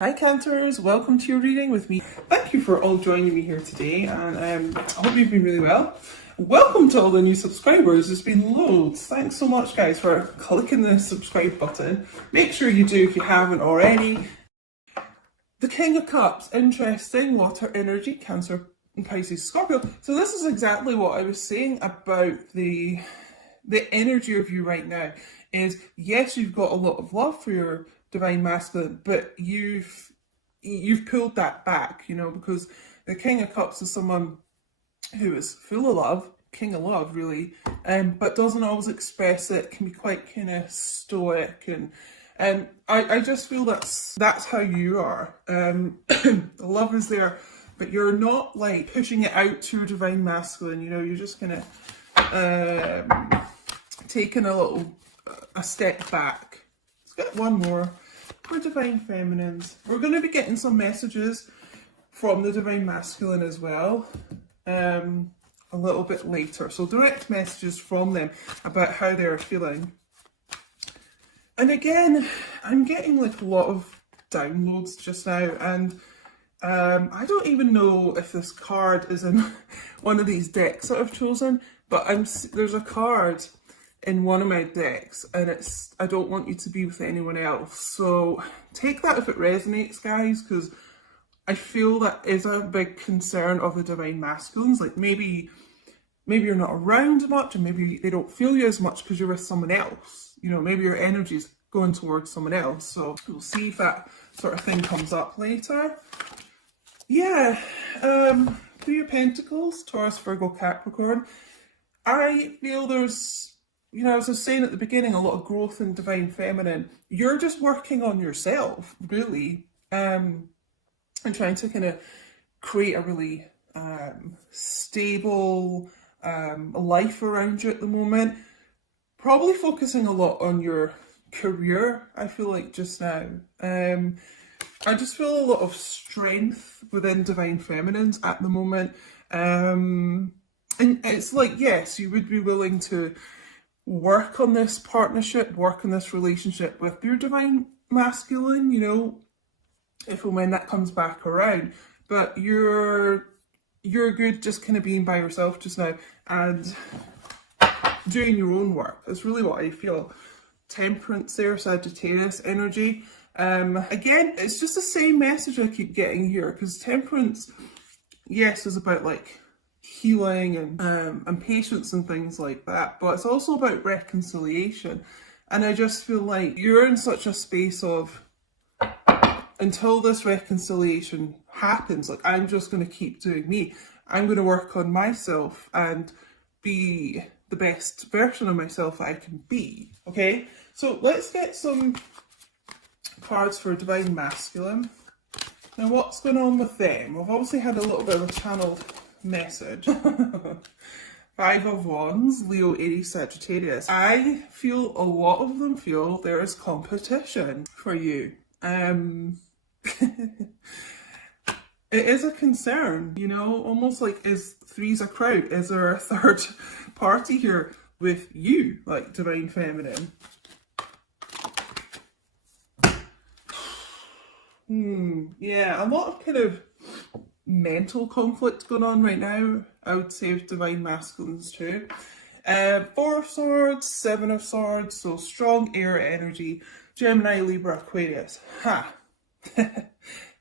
Hi Cancers, welcome to your reading with me. Thank you for all joining me here today, and I hope you've been really well. Welcome to all the new subscribers. There's been loads. Thanks so much guys for clicking the subscribe button. Make sure you do if you haven't already. The King of Cups, interesting, water energy, Cancer, and Pisces, Scorpio. So this is exactly what I was saying about the energy of you right now. Is yes, you've got a lot of love for your divine masculine, but you've pulled that back, because the King of Cups is someone who is full of love, king of love really, but doesn't always express it, can be quite kind of stoic, and I just feel that's how you are. The love is there, but you're not like pushing it out to your divine masculine, you're just kind of taking a step back. Let's get one more for divine feminines. We're going to be getting some messages from the divine masculine as well a little bit later, so direct messages from them about how they're feeling. And again, I'm getting like a lot of downloads just now, and I don't even know if this card is in one of these decks that I've chosen, but there's a card in one of my decks, and it's I don't want you to be with anyone else. So take that if it resonates, guys, because I feel that is a big concern of the divine masculines. Like maybe you're not around much, and maybe they don't feel you as much because you're with someone else. Maybe your energy's going towards someone else. So we'll see if that sort of thing comes up later. Yeah, Three of Pentacles, Taurus, Virgo, Capricorn. I feel there's, as I was saying at the beginning, a lot of growth in divine feminine. You're just working on yourself, really, and trying to kind of create a really stable life around you at the moment. Probably focusing a lot on your career, I feel like, just now. I just feel a lot of strength within divine feminines at the moment. And it's like, yes, you would be willing to work on this partnership, work on this relationship with your divine masculine, if and when that comes back around. But you're good just kind of being by yourself just now and doing your own work. That's really what I feel. Temperance there, Sagittarius energy. Again, it's just the same message I keep getting here, because Temperance, yes, is about like healing and patience and things like that, but it's also about reconciliation. And I just feel like you're in such a space of, until this reconciliation happens, like, I'm just going to keep doing me. I'm going to work on myself and be the best version of myself I can be. Okay, so let's get some cards for divine masculine. Now, what's going on with them? We've obviously had a little bit of a channeled message. Five of Wands, Leo, Aries, Sagittarius. I feel a lot of them feel there is competition for you. It is a concern, almost like, is three's a crowd? Is there a third party here with you, like divine feminine? Yeah, a lot of kind of mental conflict going on right now, I would say, with divine masculines too. Four of Swords, Seven of Swords, so strong air energy, Gemini, Libra, Aquarius. Ha!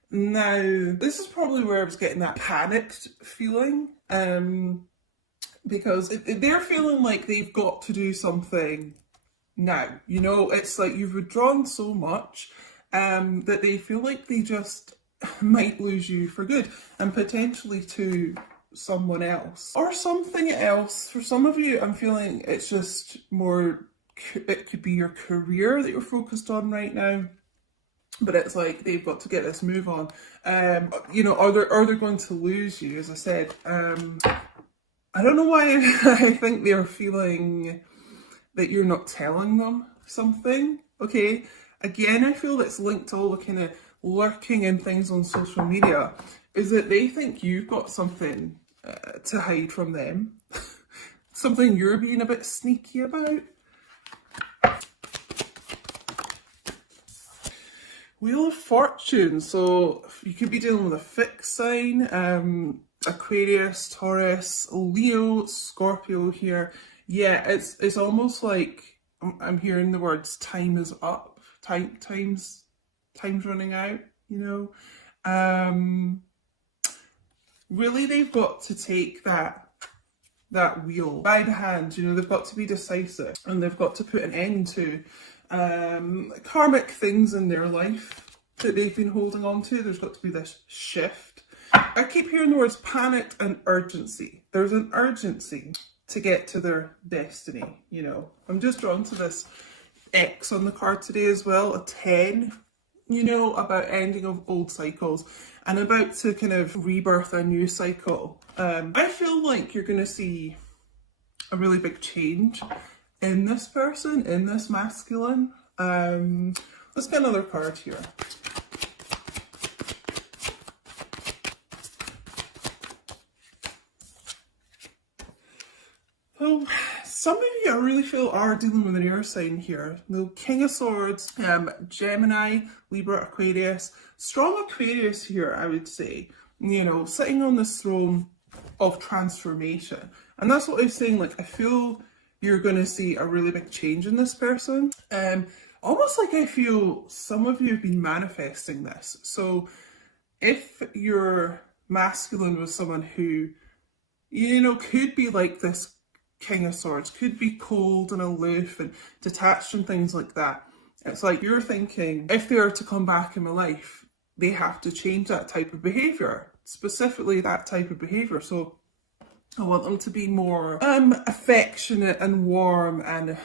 Now, this is probably where I was getting that panicked feeling, because they're feeling like they've got to do something now. It's like you've withdrawn so much that they feel like they just might lose you for good, and potentially to someone else or something else. For some of you, I'm feeling it's just more, it could be your career that you're focused on right now, but it's like they've got to get this move on. Are they going to lose you? As I said, I don't know why I think they're feeling that you're not telling them something. Okay, again, I feel that's linked to all the kind of lurking and things on social media, is that they think you've got something to hide from them, something you're being a bit sneaky about. Wheel of Fortune. So you could be dealing with a fixed sign, Aquarius, Taurus, Leo, Scorpio here. Yeah, it's almost like I'm hearing the words time is up, time's running out, you know. Really they've got to take that wheel by the hand, you know, they've got to be decisive and they've got to put an end to karmic things in their life that they've been holding on to. There's got to be this shift. I keep hearing the words panic and urgency. There's an urgency to get to their destiny, you know. I'm just drawn to this X on the card today as well, a 10, you know, about ending of old cycles and about to kind of rebirth a new cycle. I feel like you're going to see a really big change in this person, in this masculine. Let's get another card here. So, some of you I really feel are dealing with an air sign here. The King of Swords, Gemini, Libra, Aquarius. Strong Aquarius here, I would say. You know, sitting on this throne of transformation. And that's what I was saying, like, I feel you're going to see a really big change in this person. Almost like I feel some of you have been manifesting this. So if you're masculine with someone who, you know, could be like this King of Swords, could be cold and aloof and detached and things like that, it's like you're thinking, if they are to come back in my life, they have to change that type of behaviour, specifically that type of behaviour. So I want them to be more affectionate and warm and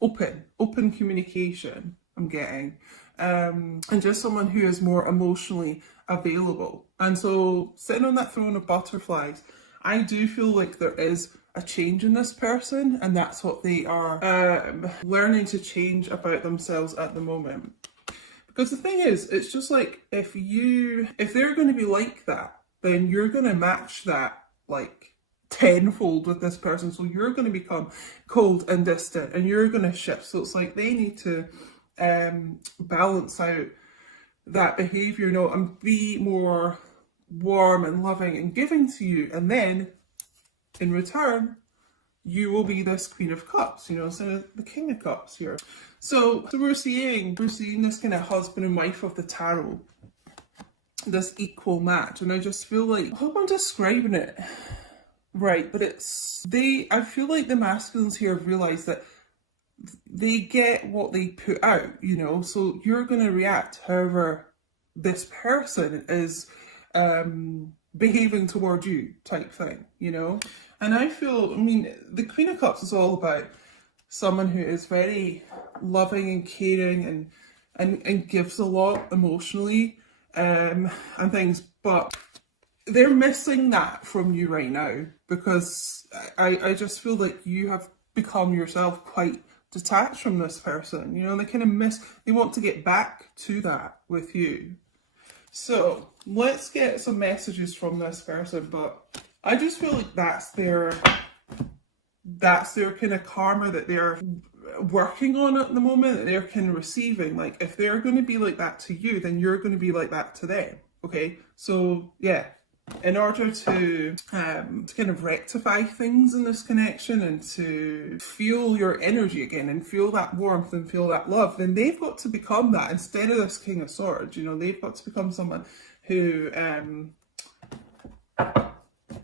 open communication, I'm getting. And just someone who is more emotionally available. And so sitting on that throne of butterflies, I do feel like there is a change in this person, and that's what they are learning to change about themselves at the moment. Because the thing is, it's just like, if they're going to be like that, then you're going to match that like tenfold with this person. So you're going to become cold and distant and you're going to shift. So it's like they need to balance out that behaviour, you know, and be more warm and loving and giving to you. And then in return, you will be this Queen of Cups, you know, so the King of Cups here. So we're seeing this kind of husband and wife of the tarot, this equal match. And I just feel like, I hope I'm describing it right, but I feel like the masculines here have realised that they get what they put out, you know, so you're going to react however this person is behaving toward you type thing, you know. And I feel, I mean, the Queen of Cups is all about someone who is very loving and caring and gives a lot emotionally and things, but they're missing that from you right now, because I just feel like you have become yourself quite detached from this person, you know. They want to get back to that with you. So let's get some messages from this person, but I just feel like that's their kind of karma that they're working on at the moment, that they're kind of receiving. Like, if they're going to be like that to you, then you're going to be like that to them. Okay, so yeah, in order to kind of rectify things in this connection and to feel your energy again and feel that warmth and feel that love, then they've got to become that instead of this King of Swords. You know, they've got to become someone who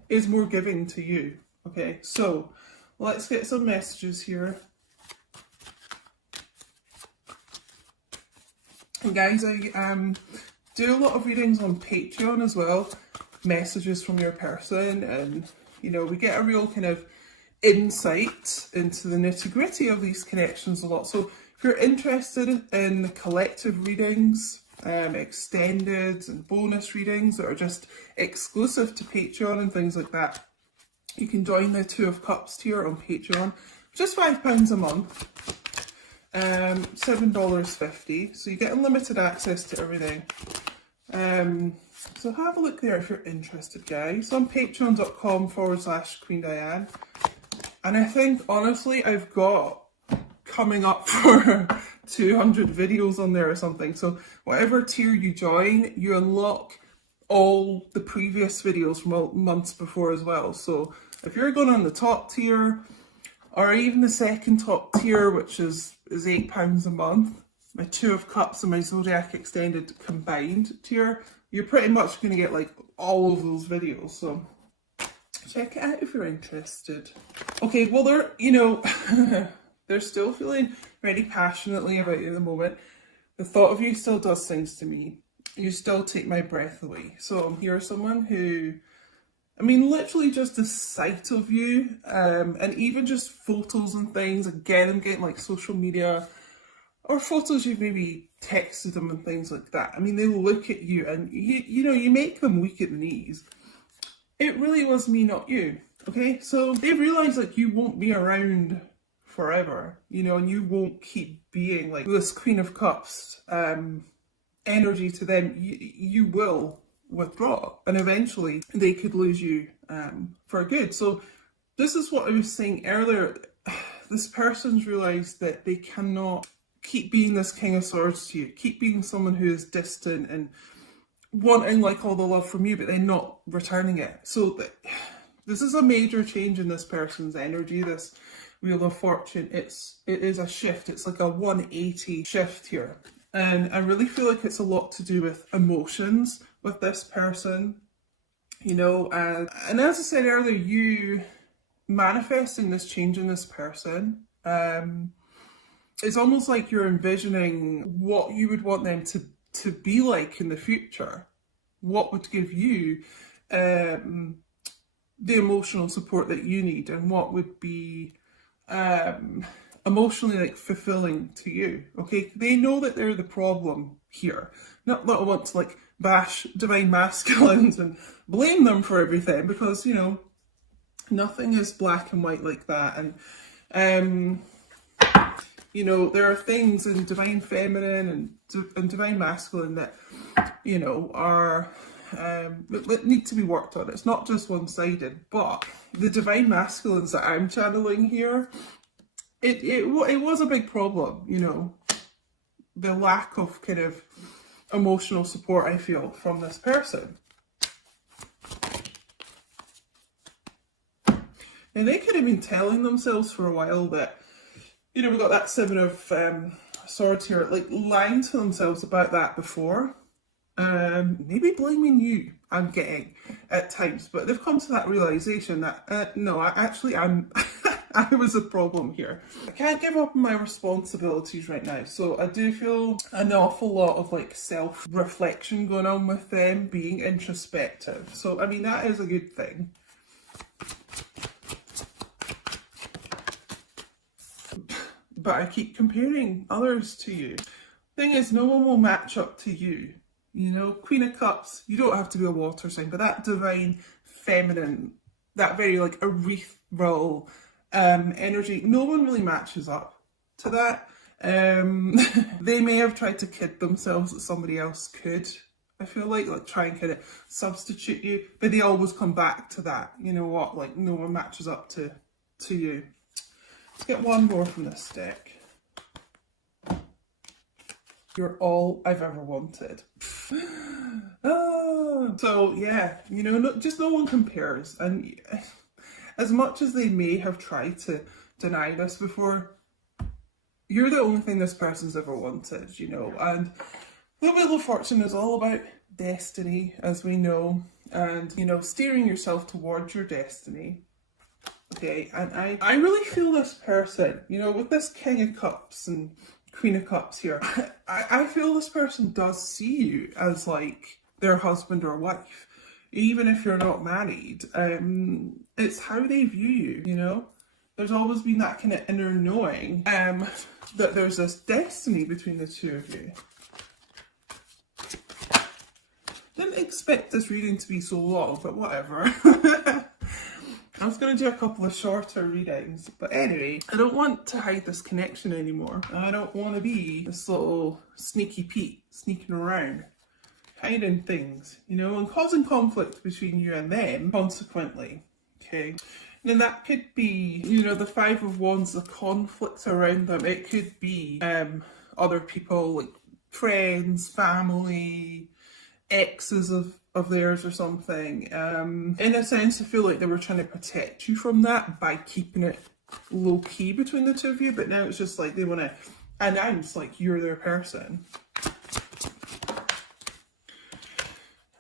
is more giving to you. Okay, so let's get some messages here. And guys, I do a lot of readings on Patreon as well, messages from your person, and you know, we get a real kind of insight into the nitty-gritty of these connections a lot. So if you're interested in collective readings, extended and bonus readings that are just exclusive to Patreon and things like that, you can join the Two of Cups tier on Patreon, just £5 a month, $7.50, so you get unlimited access to everything. So have a look there if you're interested, guys, on patreon.com/Queen Diane. And I think, honestly, I've got coming up for 200 videos on there or something. So whatever tier you join, you unlock all the previous videos from months before as well. So if you're going on the top tier, or even the second top tier, which is £8 a month, my Two of Cups and my Zodiac Extended combined tier, you're pretty much going to get like all of those videos. So check it out if you're interested. Okay, well, they're still feeling very passionately about you at the moment. The thought of you still does things to me. You still take my breath away. So you're someone who, I mean, literally just the sight of you, and even just photos and things, again, I'm getting like social media, or photos you've maybe texted them and things like that. I mean, they look at you and you make them weak at the knees. It really was me, not you, okay? So they realise like you won't be around forever, and you won't keep being like this Queen of Cups energy to them. You will withdraw, and eventually they could lose you for good. So this is what I was saying earlier. This person's realised that they cannot keep being this King of Swords to you, keep being someone who is distant and wanting like all the love from you, but then not returning it. So this is a major change in this person's energy, this Wheel of Fortune. It is a shift. It's like a 180 shift here. And I really feel like it's a lot to do with emotions with this person, and as I said earlier, you manifesting this change in this person, it's almost like you're envisioning what you would want them to be like in the future, what would give you the emotional support that you need, and what would be emotionally like fulfilling to you. Okay, they know that they're the problem here. Not that I want to like bash divine masculines and blame them for everything, because nothing is black and white like that. And there are things in divine feminine and divine masculine that are that need to be worked on. It's not just one-sided. But the divine masculines that I'm channeling here, it was a big problem, the lack of kind of emotional support I feel from this person. And they could have been telling themselves for a while that, we've got that Seven of Swords here, like lying to themselves about that before. Maybe blaming you, I'm getting at times, but they've come to that realization that no, I'm I was a problem here. I can't give up on my responsibilities right now, so I do feel an awful lot of like self-reflection going on with them, being introspective. So I mean, that is a good thing. But I keep comparing others to you. Thing is, no one will match up to you. Queen of Cups, you don't have to be a water sign, but that divine feminine, that very like ethereal energy, no one really matches up to that. They may have tried to kid themselves that somebody else could, I feel like try and kind of substitute you, but they always come back to that, like no one matches up to you. Let's get one more from this deck. You're all I've ever wanted. So yeah, just no one compares. And as much as they may have tried to deny this before, you're the only thing this person's ever wanted, And the Wheel of Fortune is all about destiny, as we know, and, steering yourself towards your destiny. Okay, and I really feel this person, with this King of Cups and Queen of Cups here, I feel this person does see you as like their husband or wife, even if you're not married. It's how they view you, There's always been that kind of inner knowing that there's this destiny between the two of you. Didn't expect this reading to be so long, but whatever. I was going to do a couple of shorter readings, but anyway, I don't want to hide this connection anymore. I don't want to be this little sneaky Pete sneaking around, hiding things, and causing conflict between you and them, consequently. Okay, And that could be, you know, the Five of Wands, the conflict around them. It could be other people, like friends, family, exes of theirs or something. In a sense, I feel like they were trying to protect you from that by keeping it low key between the two of you, but now it's just like they want to announce like you're their person.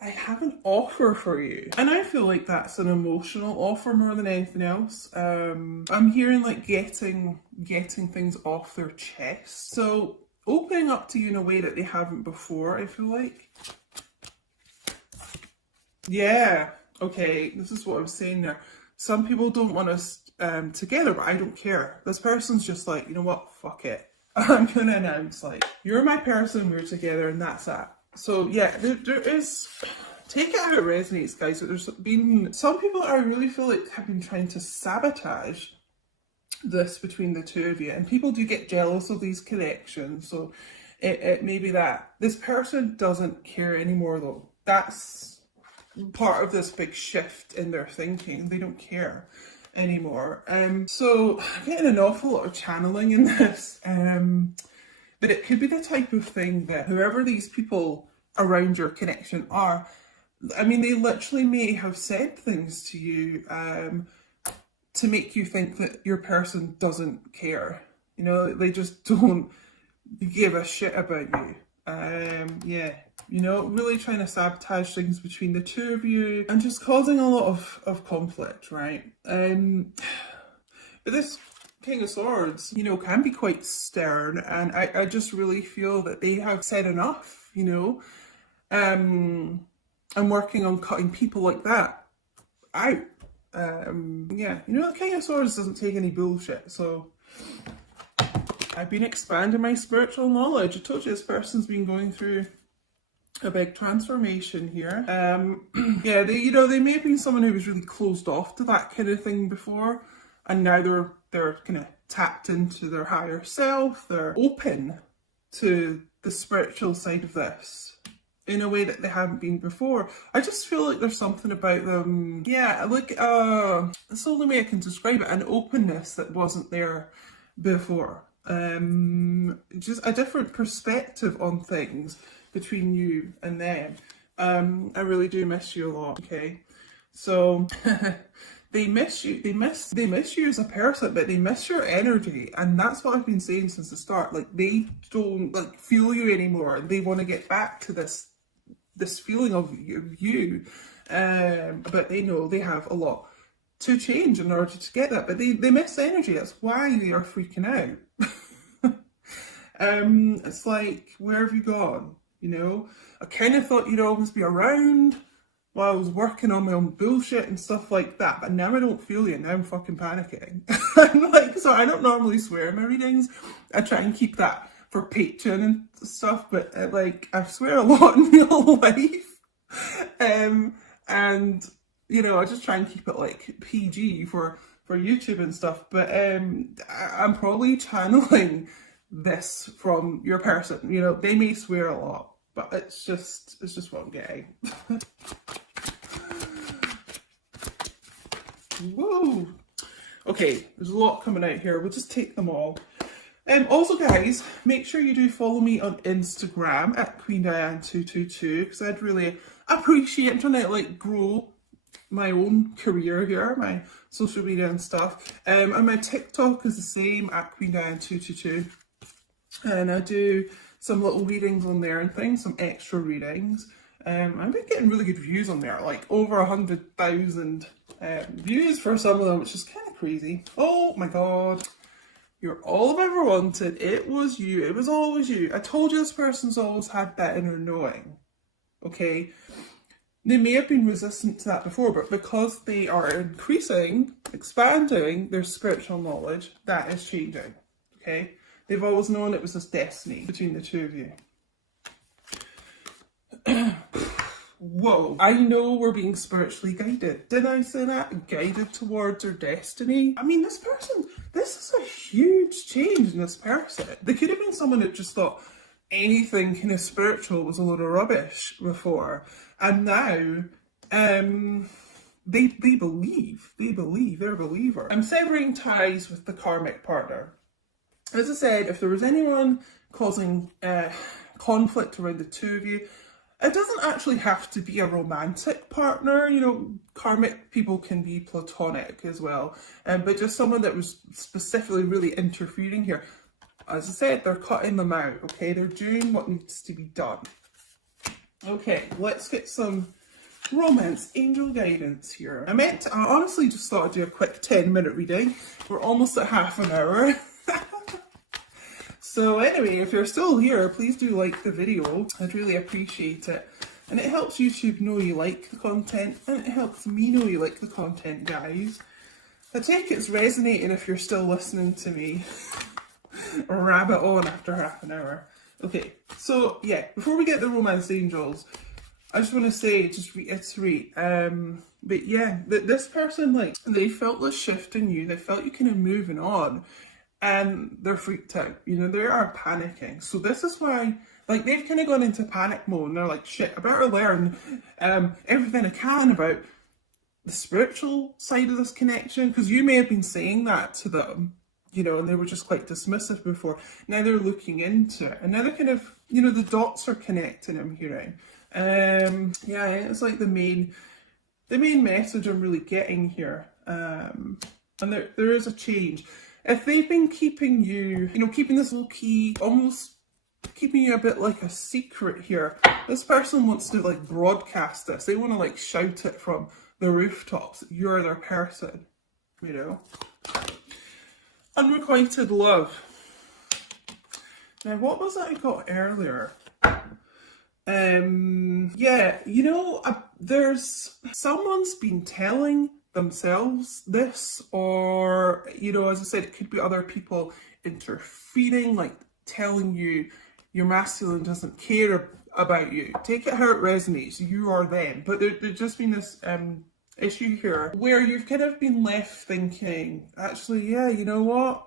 I have an offer for you. And I feel like that's an emotional offer more than anything else. I'm hearing like getting things off their chest. So opening up to you in a way that they haven't before, I feel like. Yeah, okay, this is what I was saying there. Some people don't want us together, but I don't care. This person's just like, you know what, fuck it. I'm gonna announce like, you're my person, we're together, and that's that. So yeah, there is, take it how it resonates, guys, but there's been some people I really feel like have been trying to sabotage this between the two of you, and people do get jealous of these connections, so it may be that. This person doesn't care anymore though. That's part of this big shift in their thinking. They don't care anymore. So I'm getting an awful lot of channeling in this. But it could be the type of thing that whoever these people around your connection are, I mean, they literally may have said things to you to make you think that your person doesn't care. You know, they just don't give a shit about you. Yeah, you know, really trying to sabotage things between the two of you and just causing a lot of conflict, right? But this King of Swords, you know, can be quite stern, and I just really feel that they have said enough, you know. I'm working on cutting people like that out. Yeah, you know, the King of Swords doesn't take any bullshit, so I've been expanding my spiritual knowledge. I told you this person's been going through a big transformation here. Yeah, they may have been someone who was really closed off to that kind of thing before, and now they're kind of tapped into their higher self. They're open to the spiritual side of this in a way that they haven't been before. I just feel like there's something about them, yeah, like it's the only way I can describe it, an openness that wasn't there before. Just a different perspective on things between you and them. I really do miss you a lot, okay? So they miss you, they miss you as a person, but they miss your energy, and that's what I've been saying since the start. Like, they don't like feel you anymore. They want to get back to this feeling of you, but they know they have a lot to change in order to get that, but they miss energy. That's why they are freaking out. It's like, where have you gone? You know, I kind of thought you'd always be around while I was working on my own bullshit and stuff like that, but now I don't feel you. Now I'm fucking panicking. I'm like, so I don't normally swear in my readings. I try and keep that for Patreon and stuff, but like, I swear a lot in real life. And you know, I just try and keep it like PG for YouTube and stuff, but I'm probably channeling this from your person. You know, they may swear a lot, but it's just what I'm getting. Whoa. Okay, there's a lot coming out here. We'll just take them all. Also, guys, make sure you do follow me on Instagram at QueenDiane222, because I'd really appreciate, I'm trying to like grow my own career here, my social media and stuff. And my TikTok is the same, at QueenDiane222. And I do some little readings on there and things, some extra readings. I've been getting really good views on there, like over 100,000 views for some of them, which is kind of crazy. Oh my god. You're all I've ever wanted. It was you. It was always you. I told you this person's always had that inner knowing. Okay? They may have been resistant to that before, but because they are increasing, expanding their spiritual knowledge, that is changing. Okay? They've always known it was this destiny between the two of you. Whoa. I know we're being spiritually guided. Did I say that? Guided towards our destiny? I mean, this is a huge change in this person. They could have been someone that just thought anything kind of spiritual was a load of rubbish before. And now, they believe, they're a believer. I'm severing ties with the karmic partner. As I said, if there was anyone causing conflict around the two of you, it doesn't actually have to be a romantic partner. You know, karmic people can be platonic as well. But just someone that was specifically really interfering here. As I said, they're cutting them out, okay? They're doing what needs to be done. Okay, let's get some romance angel guidance here. I honestly just thought I'd do a quick 10-minute reading. We're almost at half an hour. So anyway, if you're still here, please do like the video. I'd really appreciate it. And it helps YouTube know you like the content, and it helps me know you like the content, guys. I take it's resonating if you're still listening to me rabbit on after half an hour. Okay, so yeah, before we get the romance angels, I just want to say, just reiterate, but yeah, this person, like, they felt the shift in you, they felt you kind of moving on, and they're freaked out, you know, they are panicking. So this is why, like, they've kind of gone into panic mode, and they're like, shit, I better learn everything I can about the spiritual side of this connection, because you may have been saying that to them, you know, and they were just quite dismissive before. Now they're looking into it, and now they're kind of, you know, the dots are connecting, I'm hearing. Yeah, it's like the main message I'm really getting here. And there is a change. If they've been keeping you, you know, keeping this low key, almost keeping you a bit like a secret here, this person wants to like broadcast this. They want to like shout it from the rooftops. You're their person, you know. Unrequited love. Now, what was that I got earlier? Yeah, you know, there's someone's been telling themselves this, or, you know, as I said, it could be other people interfering, like telling you your masculine doesn't care about you. Take it how it resonates, you are them. But there's just been this issue here where you've kind of been left thinking, actually, yeah, you know what,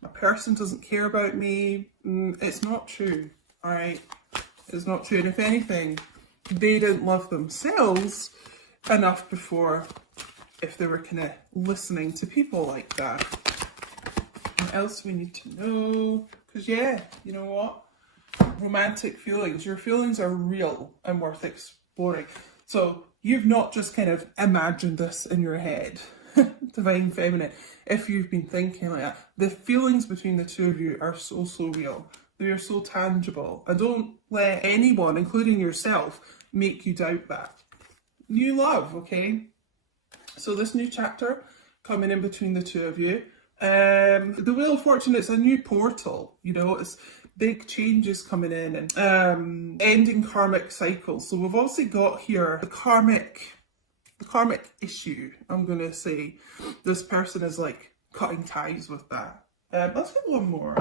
my person doesn't care about me. It's not true, all right? It's not true. And if anything, they didn't love themselves enough before, if they were kind of listening to people like that. What else do we need to know? Because yeah, you know what? Romantic feelings. Your feelings are real and worth exploring. So you've not just kind of imagined this in your head. Divine Feminine. If you've been thinking like that, the feelings between the two of you are so real. They are so tangible. And don't let anyone, including yourself, make you doubt that. New love, okay? So this new chapter coming in between the two of you. The Wheel of Fortune, it's a new portal, you know, it's big changes coming in and ending karmic cycles. So we've also got here the karmic issue, I'm going to say. This person is like cutting ties with that. Let's get one more.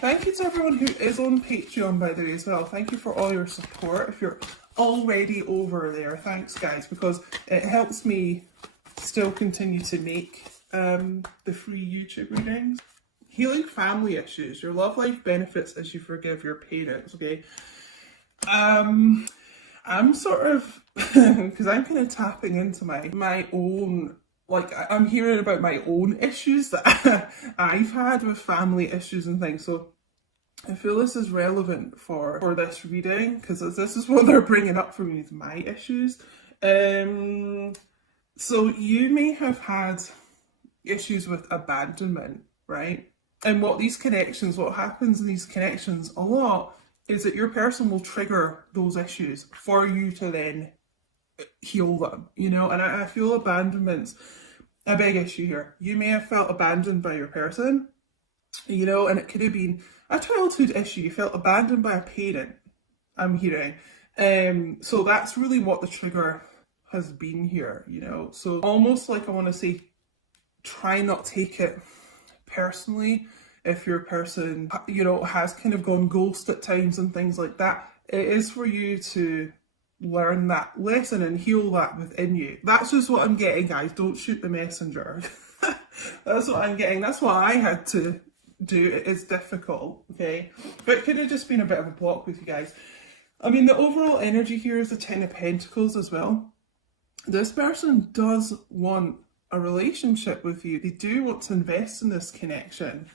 Thank you to everyone who is on Patreon, by the way, as well. Thank you for all your support. If you're already over there, thanks guys, because it helps me still continue to make the free YouTube readings. Healing family issues. Your love life benefits as you forgive your parents, okay? I'm sort of, because I'm kind of tapping into my own, like, I'm hearing about my own issues that I've had with family issues and things. So I feel this is relevant for this reading, because this is what they're bringing up for me, is my issues. So you may have had issues with abandonment, right? And what happens in these connections a lot is that your person will trigger those issues for you to then heal them, you know? And I feel abandonment's a big issue here. You may have felt abandoned by your person, you know, and it could have been a childhood issue. You felt abandoned by a parent, I'm hearing. So that's really what the trigger has been here, you know? So almost like, I want to say, try not take it personally if your person, you know, has kind of gone ghost at times and things like that. It is for you to learn that lesson and heal that within you. That's just what I'm getting, guys. Don't shoot the messenger. That's what I'm getting. That's what I had to do. It is difficult, okay? But it could have just been a bit of a block with you guys. I mean, the overall energy here is the Ten of Pentacles as well. This person does want a relationship with you. They do want to invest in this connection.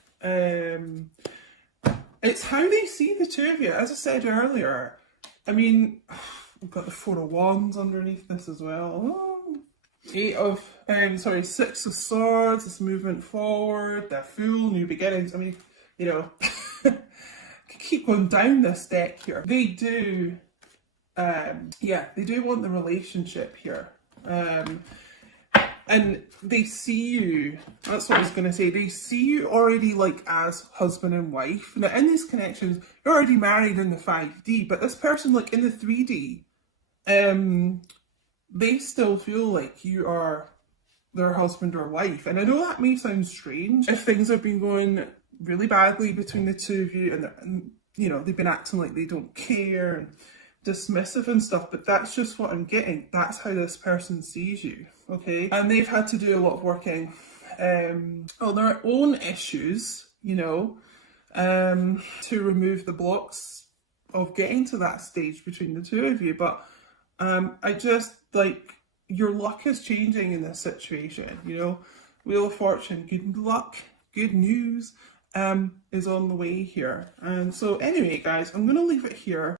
It's how they see the two of you. As I said earlier, I mean, we've got the Four of Wands underneath this as well. Six of Swords, this movement forward, the Fool, new beginnings. I mean, you know, keep going down this deck here. They do, they do want the relationship here. And they see you, that's what I was going to say, they see you already like as husband and wife. Now in these connections, you're already married in the 5D, but this person like in the 3D, they still feel like you are their husband or wife. And I know that may sound strange if things have been going really badly between the two of you and you know, they've been acting like they don't care and dismissive and stuff, but that's just what I'm getting. That's how this person sees you, okay? And they've had to do a lot of working on their own issues, you know, to remove the blocks of getting to that stage between the two of you. But I just, like, your luck is changing in this situation, you know? Wheel of Fortune, good luck, good news is on the way here. And so anyway, guys, I'm going to leave it here.